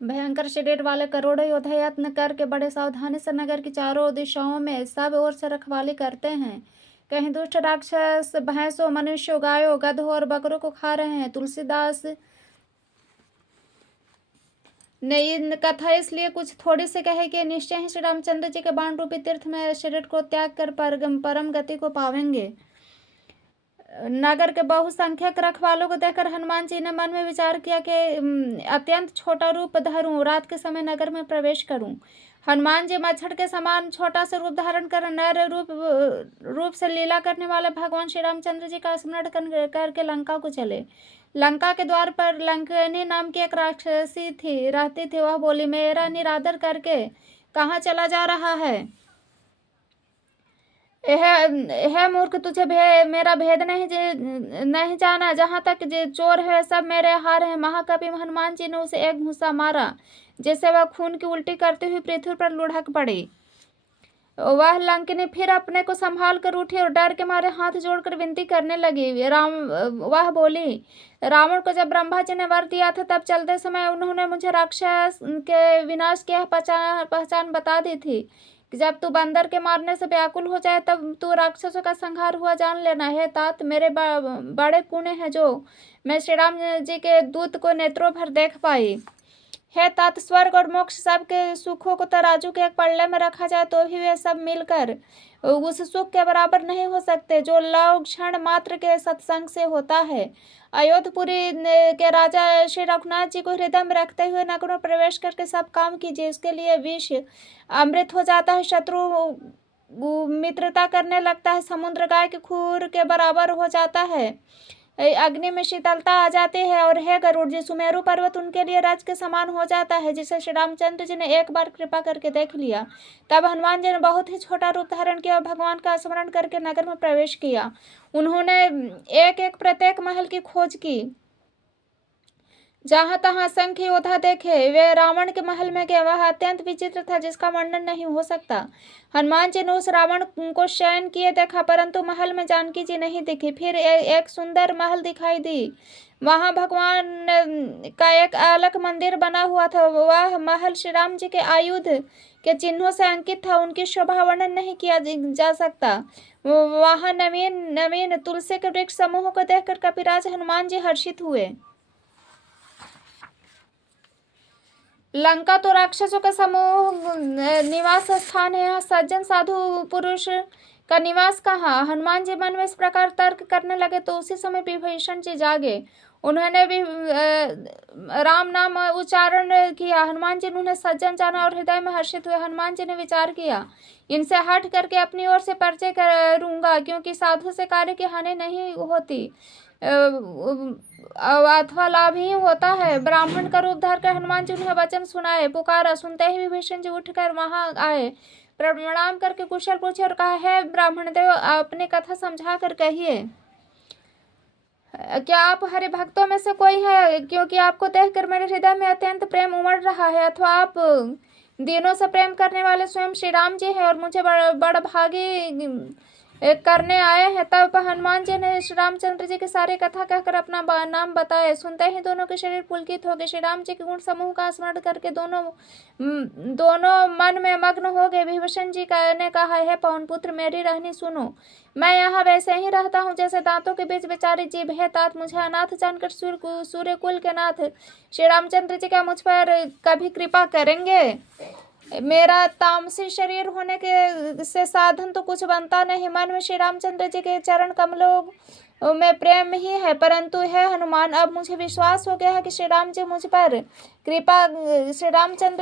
भयंकर शरीर वाले करोड़ों योद्धा यत्न करके बड़े सावधानी से नगर की चारों दिशाओं में सब ओर से रखवाली करते हैं। कहीं दुष्ट राक्षस भैंसों, मनुष्यों, गायों, गधों और बकरों को खा रहे हैं। तुलसीदास ने इन कथा इसलिए कुछ थोड़ी सी कहे कि निश्चय ही श्री रामचंद्र जी के बाण रूपी तीर्थ में शरीर को त्याग कर परम गति को पावेंगे। नगर के बहुसंख्यक रखवालों को देखकर हनुमान जी ने मन में विचार किया कि अत्यंत छोटा रूप धरूं, रात के समय नगर में प्रवेश करूं। हनुमान जी मच्छर के समान छोटा सा रूप धारण कर नर रूप से लीला करने वाले भगवान श्री रामचंद्र जी का स्मरण करके लंका को चले। लंका के द्वार पर लंकिनी नाम की एक राक्षसी रहती थी। वह बोली, मेरा निरादर करके कहाँ चला जा रहा है? यह मूर्ख, तुझे मेरा भेद नहीं जाना। जहां तक चोर है सब मेरे हार है। महाकवि हनुमान जी ने उसे एक घूंसा मारा जिससे वह खून की उल्टी करती हुई पृथ्वी पर लुढ़क पड़ी। वह लंकिनी फिर अपने को संभाल कर उठी और डर के मारे हाथ जोड़कर विनती करने लगी। वह बोली, रावण को जब ब्रह्मा जी ने वर दिया था तब चलते समय उन्होंने मुझे राक्षस के विनाश की पहचान बता दी थी कि जब तू बंदर के मारने से व्याकुल हो जाए तब तू राक्षसों का संहार हुआ जान लेना है। तात, मेरे बड़े पुण्य है जो मैं श्री राम जी के दूत को नेत्रों भर देख पाई। है तात, स्वर्ग और मोक्ष सबके सुखों को तराजू के एक पल्ले में रखा जाए तो भी वे सब मिलकर उस सुख के बराबर नहीं हो सकते जो लव क्षण मात्र के सत्संग से होता है। अयोध्यपुरी के राजा श्री रघुनाथ जी को हृदय में रखते हुए नगर में प्रवेश करके सब काम कीजिए। इसके लिए विष अमृत हो जाता है, शत्रु मित्रता करने लगता है, समुद्र गाय के खूर के बराबर हो जाता है, अग्नि में शीतलता आ जाती है, और है गरुड़ जी, सुमेरु पर्वत उनके लिए रज के समान हो जाता है। जिसे श्री रामचंद्र जी ने एक बार कृपा करके देख लिया तब हनुमान जी ने बहुत ही छोटा रूप धारण किया और भगवान का स्मरण करके नगर में प्रवेश किया। उन्होंने एक एक प्रत्येक महल की खोज की, जहां तहां असंख्य योद्धा देखे। वे रावण के महल में गए, वह अत्यंत विचित्र था जिसका वर्णन नहीं हो सकता। हनुमान जी ने उस रावण को शयन किए देखा परंतु महल में जानकी जी नहीं दिखी। फिर एक सुंदर महल दिखाई दी, वहां भगवान का एक अलग मंदिर बना हुआ था। वह महल श्री राम जी के आयुध के चिन्हों से अंकित था, उनकी शोभा वर्णन नहीं किया जा सकता। वहां नवीन नवीन तुलसी के वृक्ष समूह को देखकर कपिराज हनुमान जी हर्षित हुए। लंका तो राक्षसों का समूह निवास स्थान है, यहाँ सज्जन साधु पुरुष का निवास कहाँ? हनुमान जी मन में इस प्रकार तर्क करने लगे तो उसी समय विभीषण जी जागे। उन्होंने भी राम नाम उच्चारण किया। हनुमान जी ने उन्हें सज्जन जाना और हृदय में हर्षित हुए। हनुमान जी ने विचार किया, इनसे हट करके अपनी ओर से परिचय करूंगा, क्योंकि साधु से कार्य की हानि नहीं होती अथवा लाभ ही होता है। ब्राह्मण का रूप धर कर हनुमान जी उन्हें वचन सुनाए। पुकारा, सुनते ही विभीषण जी उठकर वहां आए, प्रणाम करके कुशल पूछे और कहा, है ब्राह्मण देव, अपनी कथा समझा कर कहिए। क्या आप हरि भक्तों में से कोई है? क्योंकि आपको देखकर मेरे हृदय में अत्यंत प्रेम उमड़ रहा है। अथवा आप दिनों से प्रेम करने वाले स्वयं श्री राम जी हैं और मुझे बड़ भागी करने आए हैं। तब हनुमान जी ने श्री रामचंद्र जी की सारी कथा कहकर अपना नाम बताए। सुनते ही दोनों के शरीर पुलकित हो गए। श्री राम जी के गुण समूह का स्मरण करके दोनों मन में मग्न हो गए। विभीषण जी ने कहा, है पवन पुत्र, मेरी रहनी सुनो। मैं यहाँ वैसे ही रहता हूँ जैसे दांतों के बीच बेचारी जीभ है। तात, मुझे अनाथ जानकर सूर्य कुल के नाथ श्री रामचंद्र जी क्या मुझ पर कभी कृपा करेंगे? मेरा तामसी शरीर होने के से साधन तो कुछ बनता नहीं। मन में श्री रामचंद्र जी के चरण कमलों में प्रेम ही है। परंतु है हनुमान, अब मुझे विश्वास हो गया है कि श्री रामचंद्र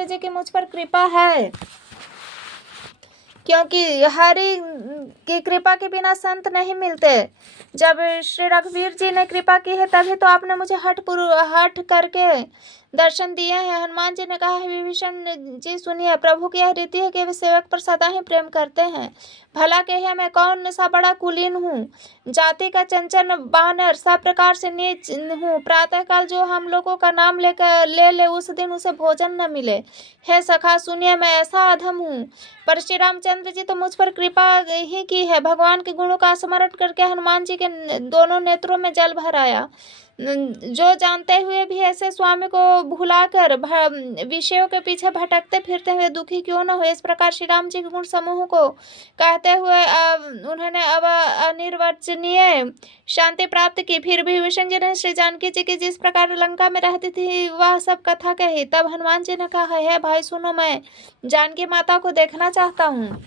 जी की मुझ पर कृपा है, क्योंकि हरि की कृपा के बिना संत नहीं मिलते। जब श्री रघुवीर जी ने कृपा की है तभी तो आपने मुझे हठ करके दर्शन दिए हैं। हनुमान जी ने कहा, है विभीषण जी सुनिए, प्रभु की यह रीति है कि वे सेवक पर सदा ही प्रेम करते हैं। भला कहिए, मैं कौन सा बड़ा कुलीन हूँ, जाति का चंचल बानर, सब प्रकार से नीच हूँ। प्रातःकाल जो हम लोगों का नाम ले उस दिन उसे भोजन न मिले। हे सखा सुनिए, मैं ऐसा अधम हूँ, पर श्री रामचंद्र जी तो मुझ पर कृपा ही की है। भगवान के गुणों का स्मरण करके हनुमान जी के दोनों नेत्रों में जल भर आया। जो जानते हुए भी ऐसे स्वामी को भुलाकर विषयों के पीछे भटकते फिरते हुए दुखी क्यों न हो। इस प्रकार श्री राम जी के गुण समूह को कहते हुए उन्होंने अब अनिर्वचनीय शांति प्राप्त की। फिर भी विभीषण जी ने श्री जानकी जी की जिस प्रकार लंका में रहती थी वह सब कथा कही। तब हनुमान जी ने कहा, है भाई सुनो, मैं जानकी माता को देखना चाहता हूँ।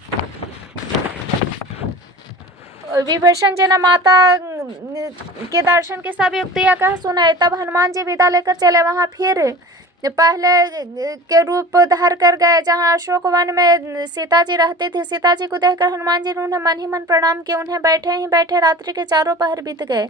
विभीषण जी ने माता के दर्शन की सब युक्तियां कह सुनाई। तब हनुमान जी विदा लेकर चले। वहां फिर पहले के रूप धर कर गए जहां अशोक वन में सीता जी रहती थी। सीता जी को देखकर हनुमान जी ने उन्हें मन ही मन प्रणाम किए। उन्हें बैठे ही बैठे रात्रि के चारों पहर बीत गए।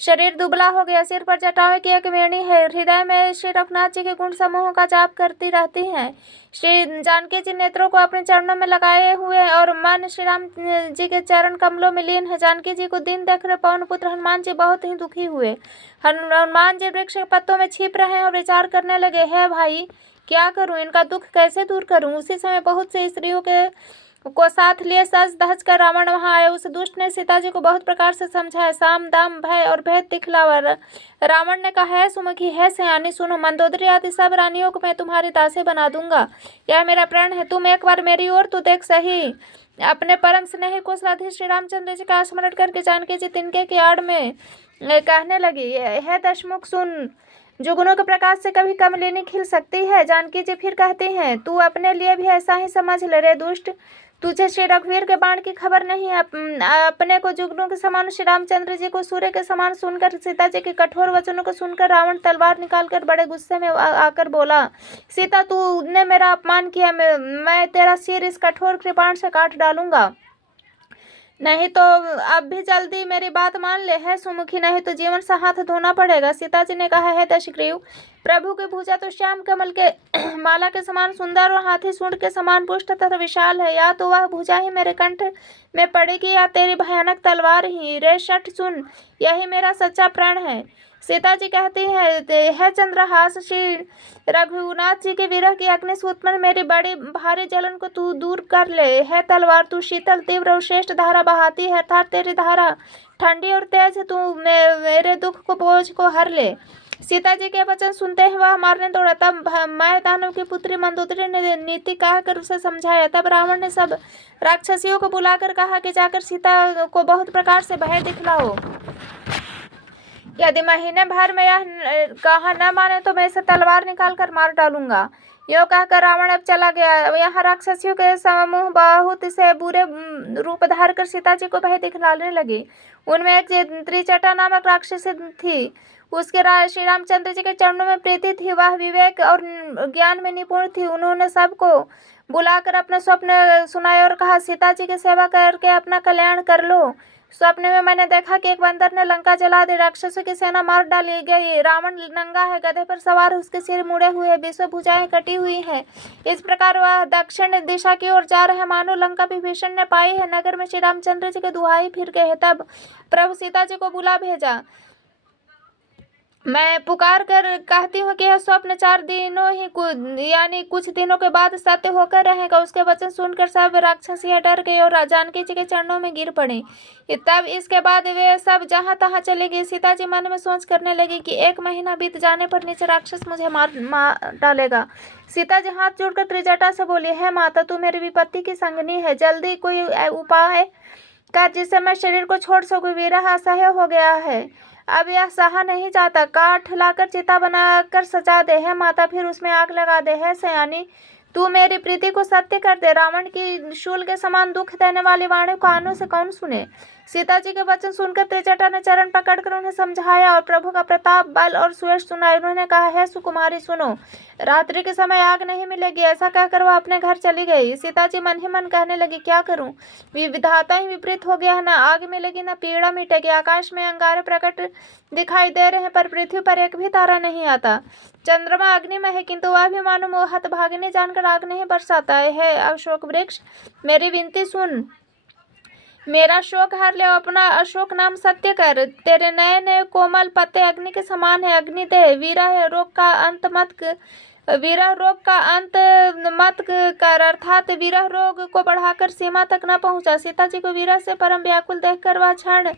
शरीर दुबला हो गया, सिर पर जटाओं की एक वेणी है, हृदय में श्री रघुनाथ जी के गुण समूह का जाप करती रहती हैं। श्री जानकी जी नेत्रों को अपने चरणों में लगाए हुए और मन श्री राम जी के चरण कमलों में लीन है। जानकी जी को दिन देखकर पवन पुत्र हनुमान जी बहुत ही दुखी हुए। हनुमान जी वृक्ष के पत्तों में छिप रहे और विचार करने लगे, है भाई क्या करूं, इनका दुख कैसे दूर करूं। उसी समय बहुत से स्त्रियों को साथ लिए सज धज कर रावण वहां आए। उस दुष्ट ने सीता जी को बहुत प्रकार से समझाया, साम दाम भय और भेद दिखलावा। रावण ने कहा, है सुमुखी, है सयानी, सुनो, मंदोदरी आदि सब रानियों को मैं तुम्हारी दासी बना दूंगा। यह मेरा प्रण है, तुम एक बार मेरी ओर तो देख सही। अपने परम स्नेही कुशलाधीश श्री रामचंद्र जी का स्मरण करके जानकी जी तिनके की आड़ में कहने लगी, है दशमुख सुन, जुगनों के प्रकाश से कभी कमलिनी खिल सकती है। जानकी जी फिर कहती हैं, तू अपने लिए भी ऐसा ही समझ ले रे दुष्ट, तुझे श्री रघुवीर के बाण की खबर नहीं। अपने को जुगनों के समान, श्री रामचंद्र जी को सूर्य के समान सुनकर, सीता जी के कठोर वचनों को सुनकर रावण तलवार निकालकर बड़े गुस्से में आकर बोला, सीता तूने मेरा अपमान किया, मैं तेरा सिर इस कठोर कृपाण से काट डालूंगा। नहीं तो अब भी जल्दी मेरी बात मान ले, है सुमुखी, नहीं तो जीवन से हाथ धोना पड़ेगा। सीता जी ने कहा, है दशग्रीव, प्रभु की भुजा तो श्याम कमल के माला के समान सुंदर और हाथी सूंड के समान पुष्ट तथा विशाल है। या तो वह भुजा ही मेरे कंठ में पड़ेगी या तेरी भयानक तलवार ही। रे शठ सुन, यही मेरा सच्चा प्राण है। सीता जी कहती है चंद्रहास, श्री रघुनाथ जी के विरह की अग्नि से उत्पन्न मेरी बड़ी भारी जलन को तू दूर कर ले। है तलवार, तू शीतल तीव्र और श्रेष्ठ धारा बहाती है, अर्थात तेरी धारा ठंडी और तेज है, तू मेरे दुख को बोझ को हर ले। सीता जी के वचन सुनते ही वह मारने दौड़ा। तब मैं दानव की पुत्री मंदोदरी ने नीति कहकर उसे समझाया। तब रावण ने सब राक्षसियों को बुलाकर कहा कि जाकर सीता को बहुत प्रकार से भय दिखलाओ। यदि महीने भर में यह कहा न माने तो मैं इसे तलवार निकाल कर मार डालूंगा। यो कहकर रावण अब चला गया। यहाँ राक्षसियों के समूह बहुत से बुरे रूप धार कर सीता जी को भय दिखलाने लगे। उनमें एक त्रिजटा नामक राक्षसी थी। उसके श्री रामचंद्र जी के चरणों में प्रीति थी। वह विवेक और ज्ञान में निपुण थी। उन्होंने सबको बुलाकर अपने स्वप्न सुनाए और कहा, सीता जी की सेवा करके अपना कल्याण कर लो। स्वप्न में मैंने देखा कि एक बंदर ने लंका जला दी, राक्षसों की सेना मार डाली गई। रावण नंगा है, गधे पर सवार, उसके सिर मुड़े हुए हैं, 20 भुजाएं कटी हुई हैं। इस प्रकार वह दक्षिण दिशा की ओर जा रहे, मानो लंका विभीषण ने पाई है। नगर में श्री रामचंद्र जी के दुहाई फिर गए। तब प्रभु सीता जी को बुला भेजा। मैं पुकार कर कहती हूँ कि यह स्वप्न 4 दिनों ही यानी कुछ दिनों के बाद सत्य होकर रहेगा। उसके वचन सुनकर सब राक्षसियाँ डर गई और जानकी जी के चरणों में गिर पड़ी। तब इसके बाद वे सब जहाँ तहाँ चली गई। सीता जी मन में सोच करने लगी कि 1 महीना बीत जाने पर नीचे राक्षस मुझे मार डालेगा। सीता जी हाथ जोड़कर त्रिजटा से बोली, है माता, तू मेरी विपत्ति की संगनी है, जल्दी कोई उपाय कर जिससे मैं शरीर को छोड़ सकूं। विरह असह्य हो गया है, अब यह सहा नहीं जाता। काठ लाकर चिता बनाकर सजा दे, है माता, फिर उसमें आग लगा दे। है सयानी, तू मेरी प्रीति को सत्य कर दे। रावण की शूल के समान दुख देने वाली वाणी कानों से कौन सुने। सीता जी के वचन सुनकर त्रिजटा ने चरण पकड़कर उन्हें समझाया और प्रभु का प्रताप, बल और सुयश सुनाया। उन्होंने कहा, है सुकुमारी सुनो, रात्रि के समय आग नहीं मिलेगी। ऐसा कहकर वह अपने घर चली गई। सीता जी मन ही मन कहने लगी, क्या करूं, विधाता ही विपरीत हो गया है। न आग मिलेगी न पीड़ा मिटेगी। आकाश में अंगारे प्रकट दिखाई दे रहे हैं पर पृथ्वी पर एक भी तारा नहीं आता। चंद्रमा अग्नि में है किंतु वह भी मानो वो हतभागिनी जानकर आग नहीं बरसाता है। अशोक वृक्ष, मेरी विनती सुन, मेरा शोक हर ले, अपना अशोक नाम सत्य कर। तेरे नए नए कोमल पत्ते अग्नि के समान है, अग्नि दे। विरह रोग का अंत मत कर, अर्थात विरह रोग को बढ़ाकर सीमा तक न पहुंचा। सीता जी को विरह से परम व्याकुल देखकर वह क्षण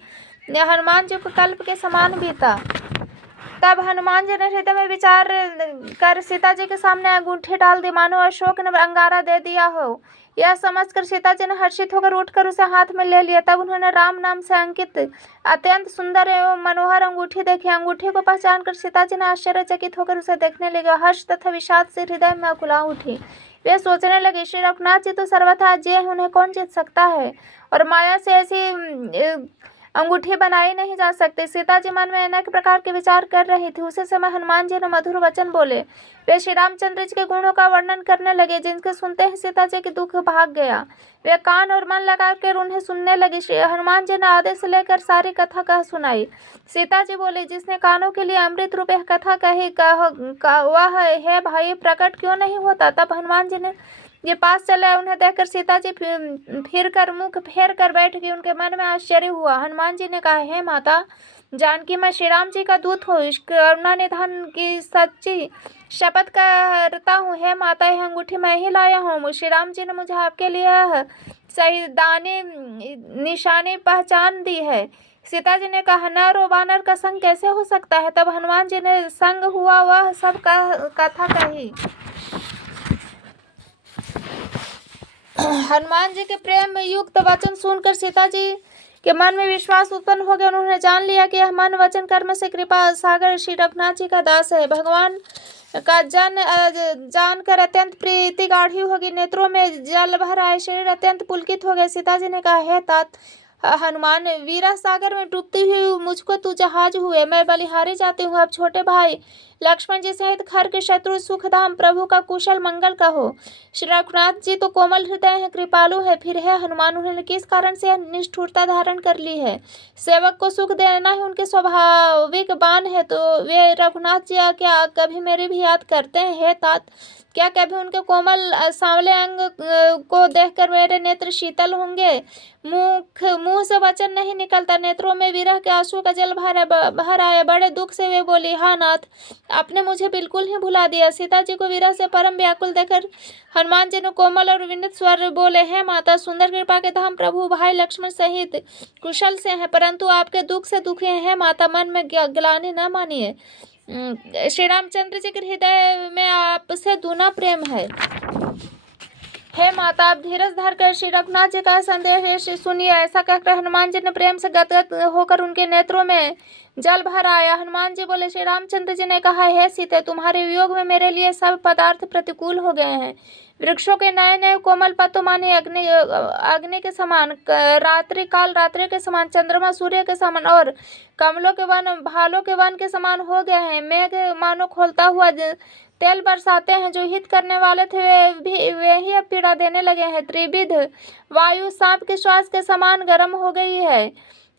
हनुमान जी को कल्प के समान बीता। तब हनुमान जी ने हृदय में विचार कर सीता जी के सामने अंगूठी डाल दी, मानो अशोक ने अंगारा दे दिया हो। यह समझकर सीता जी ने हर्षित होकर उठकर उसे हाथ में ले लिया। तब उन्होंने राम नाम से अंकित अत्यंत सुंदर एवं मनोहर अंगूठी देखी। अंगूठी को पहचान कर सीता जी ने आश्चर्यचकित होकर उसे देखने लगे। हर्ष तथा विषाद से हृदय में अकुला उठी। वे सोचने लगे, श्री रघुनाथ जी तो सर्वथा अजेय हैं, उन्हें कौन जीत सकता है, और माया से ऐसी अंगूठी बनाई नहीं जा सकती। सीता जी मन में अनेक प्रकार के विचार कर रही थी। उसी समय हनुमान जी ने मधुर वचन बोले। वे श्री रामचंद्र जी के गुणों का वर्णन करने लगे, जिनके सुनते ही सीता जी के दुख भाग गया। वे कान और मन लगाकर उन्हें सुनने लगी। श्री हनुमान जी ने आधे से लेकर सारी कथा कह सुनाई। सीता जी बोले, जिसने कानों के लिए अमृत रूप यह कथा कही वह है भाई प्रकट क्यों नहीं होता। तब हनुमान जी ने ये पास चले। उन्हें देखकर सीता जी फिर कर मुख फेर कर बैठ गई। उनके मन में आश्चर्य हुआ। हनुमान जी ने कहा, हे माता जानकी, मैं श्री राम जी का दूत हूँ, करुणा निधान की सच्ची शपथ करता हूँ। हे माता, यह अंगूठी मैं ही लाया हूँ। श्री राम जी ने मुझे आपके लिए सही दाने निशानी पहचान दी है। सीता जी ने कहा, नर और वानर का संग कैसे हो सकता है। तब हनुमान जी ने संग हुआ वह सब कथा कही। हनुमान जी के प्रेम में युक्त वचन सुनकर सीता जी के मन में विश्वास उत्पन्न हो गया। उन्होंने जान लिया कि यह मन वचन कर्म से कृपा सागर श्री रघुनाथ जी का दास है। भगवान का जानकर अत्यंत प्रीति गाढ़ी होगी। नेत्रों में जल भर आए, शरीर अत्यंत पुलकित हो गए। सीता जी ने कहा, हे तात हनुमान, वीरा सागर में डूबती हुई मुझको तू जहाज हुए, मैं बलिहारी जाती हूँ। अब छोटे भाई लक्ष्मण जी सहित खर के शत्रु सुखधाम प्रभु का कुशल मंगल कहो। श्री रघुनाथ जी तो कोमल हृदय है, कृपालु है, फिर है हनुमान, उन्होंने किस कारण से निष्ठुरता धारण कर ली है। सेवक को सुख देना ही उनके स्वाभाविक बान है, तो वे रघुनाथ जी क्या कभी मेरी भी याद करते हैं। हे तात, क्या कभी उनके कोमल सांवले अंग को देखकर मेरे नेत्र शीतल होंगे। मुंह से वचन नहीं निकलता, नेत्रों में विरह के आंसू का जल भर आया। बड़े दुख से वे बोली, हा नाथ, आपने मुझे बिल्कुल ही भुला दिया। सीता जी को विरह से परम व्याकुल देखकर हनुमान जी ने कोमल और विनीत स्वर बोले, हे माता, सुंदर कृपा के धाम प्रभु भाई लक्ष्मण सहित कुशल से हैं, परंतु आपके दुख से दुखी हैं। माता, मन में ग्लानि न मानिए। श्री रामचंद्र जी के हृदय में आपसे दूना प्रेम है। हे माता, आप धीरज धर कर श्री रघुनाथ जी का संदेश सुनिए। ऐसा कहकर हनुमान जी ने प्रेम से गदगद होकर उनके नेत्रों में जल भर आया। हनुमान जी बोले, श्री रामचंद्र जी ने कहा, हे सीते, तुम्हारे वियोग में मेरे लिए सब पदार्थ प्रतिकूल हो गए हैं। वृक्षों के नए नए कोमल पत्तों माने अग्नि के समान, रात्रि काल रात्रि के समान, चंद्रमा सूर्य के समान, और कमलों के वन भालों के वन के समान हो गए हैं। मेघ मानो खोलता हुआ तेल बरसाते हैं। जो हित करने वाले थे वे ही अब पीड़ा देने लगे हैं। त्रिविध वायु सांप के श्वास के समान गर्म हो गई है।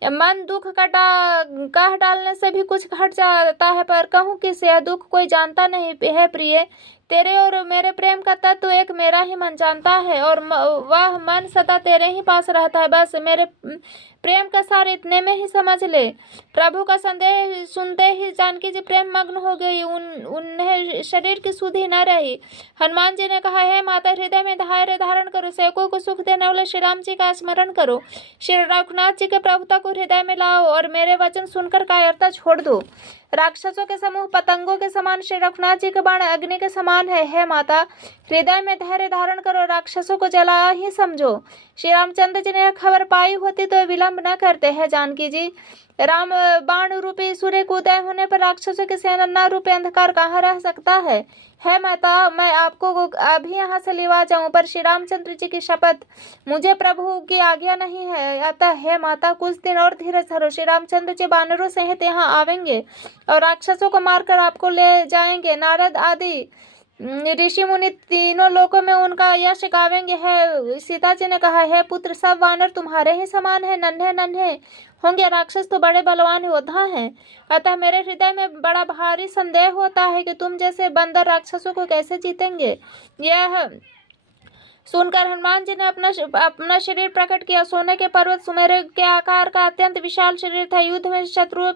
मन दुख कह डालने से भी कुछ घट जाता है, पर कहूँ किस, यह दुख कोई जानता नहीं है। प्रिय, तेरे और मेरे प्रेम का तत्व एक मेरा ही मन जानता है, और वह मन सदा तेरे ही पास रहता है। बस मेरे प्रेम का सार इतने में ही समझ ले। प्रभु का संदेश सुनते ही जानकी जी प्रेम मग्न हो गई। उन्हें शरीर की सुधि न रही। हनुमान जी ने कहा, हे माता, हृदय में धैर्य धारण करो, सेवकों को सुख देने वाले श्री राम जी का स्मरण करो। श्री रघुनाथ जी के प्रभुता को हृदय में लाओ और मेरे वचन सुनकर कायरता छोड़ दो। राक्षसों के समूह पतंगों के समान, श्री रघुनाथ जी के बाण अग्नि के समान है। हे माता, हृदय में धैर्य धारण करो, राक्षसों को जला ही समझो। श्री रामचंद्र जी ने यह खबर पाई होती तो विलंब न करते हैं। जानकी जी, राम बाण रूपी सूर्य के उदय होने पर राक्षसों के सेना रूपी अंधकार कहाँ रह सकता है। है माता, मैं आपको अभी यहाँ से लेवा जाऊं, पर श्री रामचंद्र जी की शपथ, मुझे प्रभु की आज्ञा नहीं है। अतः हे माता, कुछ दिन और धीरज धरो। श्री रामचंद्र जी वानरों सहित यहाँ आवेंगे और राक्षसों को मारकर आपको ले जाएंगे। नारद आदि ऋषि मुनि तीनों लोकों में उनका यश गावेंगे। है सीता जी ने कहा, हे पुत्र, सब वानर तुम्हारे ही समान है, नन्हे नन्हे होंगे। राक्षस तो बड़े बलवान योद्धा हैं। अतः मेरे हृदय में बड़ा भारी संदेह होता है कि तुम जैसे बंदर राक्षसों को कैसे जीतेंगे। यह सुनकर हनुमान जी ने अपना शरीर प्रकट किया। सोने के पर्वत सुमेरु के आकार का अत्यंत विशाल शरीर था। युद्ध में शत्रुओं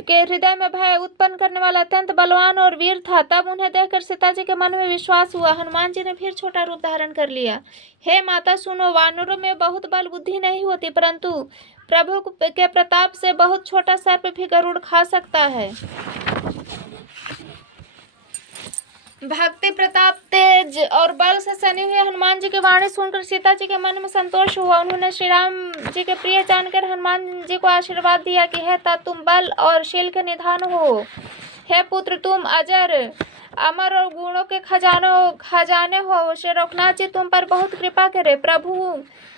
के हृदय में भय उत्पन्न करने वाला अत्यंत बलवान और वीर था। तब उन्हें देखकर सीता जी के मन में विश्वास हुआ। हनुमान जी ने फिर छोटा रूप धारण कर लिया। हे माता सुनो, वानरों में बहुत बल बुद्धि नहीं होती, परंतु प्रभु के प्रताप से बहुत छोटा सर्प भी गरुड़ खा सकता है। भक्ति प्रताप तेज और बल से सनी हुए हनुमान जी की वाणी सुनकर सीता जी के मन में संतोष हुआ। उन्होंने श्री राम जी के प्रिय जानकर हनुमान जी को आशीर्वाद दिया कि हे तात, तुम बल और शील के निधान हो। हे पुत्र, तुम अजर अमर और गुणों के खजाने हो। श्री रघुनाथ जी तुम पर बहुत कृपा करे। प्रभु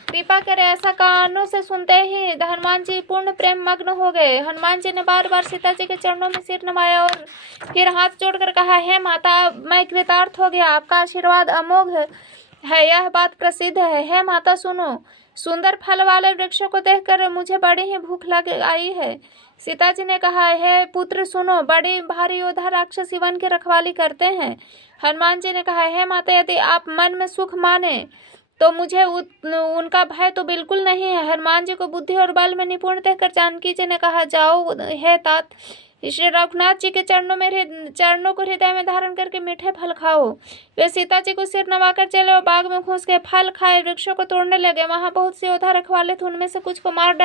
कृपा करे। ऐसा कानों से सुनते ही हनुमान जी पूर्ण प्रेम मग्न हो गए। हनुमान जी ने बार बार सीता जी के चरणों में सिर नवाया और फिर हाथ जोड़कर कहा, हे माता, मैं कृतार्थ हो गया। आपका आशीर्वाद अमोघ है, यह बात प्रसिद्ध है। हे माता सुनो, सुंदर फल वाले वृक्षों को देखकर मुझे बड़ी ही भूख लग आई है। सीता जी ने कहा, हे पुत्र सुनो, बड़ी भारी योद्धा राक्षस वन की रखवाली करते हैं। हनुमान जी ने कहा, हे माता, यदि आप मन में सुख माने तो मुझे उनका भय तो बिल्कुल नहीं है। हनुमान जी को बुद्धि और बल में निपुण देखकर जानकी जी ने कहा, जाओ हे तात, श्री रघुनाथ जी के चरणों को हृदय में धारण करके मीठे फल खाओ। वे सीता जी को सिर नवाकर चले और बाग में घुस गए। फल खाए, वृक्षों को तोड़ने लगे। वहां बहुत से योद्धा रखवाले थे, उनमें से कुछ को मार